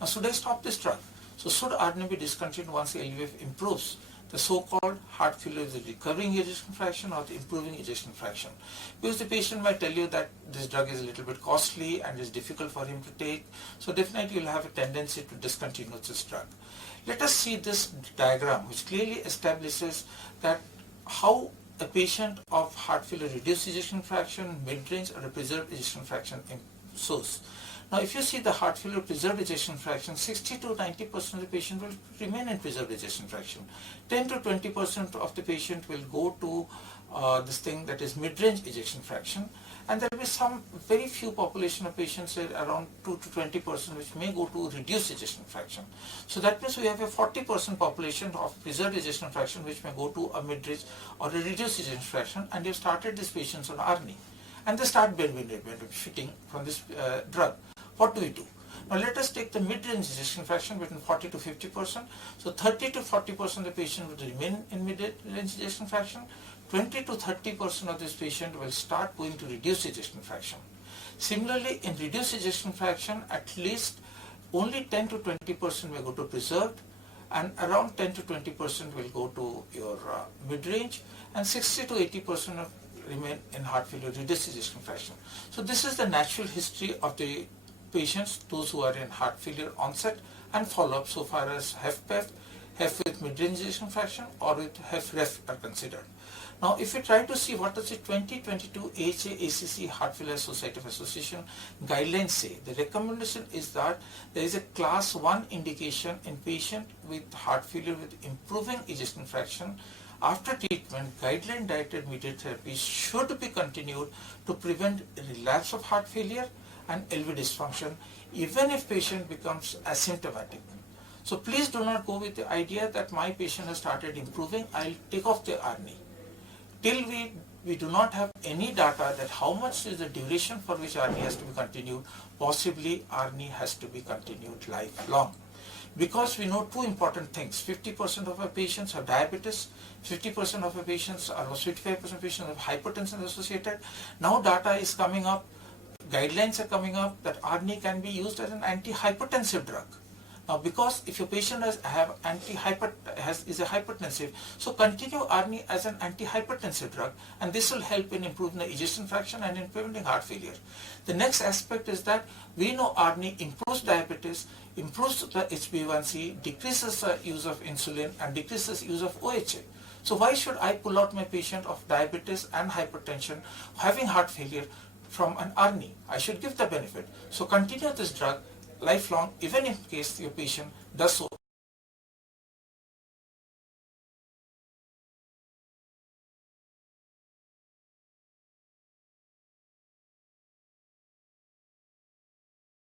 Now, should I stop this drug? So, should ARNI be discontinued once the LVEF improves the so-called heart failure with the recovering ejection fraction or the improving ejection fraction? Because the patient might tell you that this drug is a little bit costly and is difficult for him to take. So, definitely you will have a tendency to discontinue this drug. Let us see this diagram, which clearly establishes that how a patient of heart failure reduced ejection fraction, mid-range, or a preserved ejection fraction shows. Now, if you see the heart failure preserved ejection fraction, 60 to 90% of the patient will remain in preserved ejection fraction. 10 to 20% of the patient will go to this thing that is mid-range ejection fraction, and there will be some very few population of patients, around 2 to 20%, which may go to reduced ejection fraction. So that means we have a 40% population of preserved ejection fraction which may go to a mid-range or a reduced ejection fraction, and you have started these patients on ARNI, and they start benefiting from this drug. What do we do? Now let us take the mid-range ejection fraction between 40 to 50%. So 30 to 40% of the patient will remain in mid-range ejection fraction. 20 to 30% of this patient will start going to reduced ejection fraction. Similarly, in reduced ejection fraction, at least only 10 to 20% may go to preserved, and around 10 to 20% will go to your mid-range, and 60 to 80% remain in heart failure reduced ejection fraction. So this is the natural history of the patients, those who are in heart failure onset and follow-up so far as HFpEF, HF with mid-range ejection fraction, or with HFrEF are considered. Now, if we try to see what does the 2022 AHA-ACC Heart Failure Society of Association guidelines say, the recommendation is that there is a class 1 indication in patient with heart failure with improving ejection fraction. After treatment, guideline-directed mediated therapy should be continued to prevent relapse of heart failure and LV dysfunction, even if patient becomes asymptomatic. So please do not go with the idea that my patient has started improving, I'll take off the ARNI. Till we do not have any data that how much is the duration for which ARNI has to be continued, possibly ARNI has to be continued lifelong. Because we know two important things: 50% of our patients have diabetes, 50% of our patients are, 55% patients have hypertension associated. Now data is coming up, guidelines are coming up that ARNI can be used as an antihypertensive drug. Now, because if your patient is a hypertensive, so continue ARNI as an antihypertensive drug, and this will help in improving the ejection fraction and in preventing heart failure. The next aspect is that we know ARNI improves diabetes, improves the HbA1c, decreases the use of insulin, and decreases use of OHA. So why should I pull out my patient of diabetes and hypertension having heart failure from an ARNI? I should give the benefit. So continue this drug lifelong, even in case your patient does so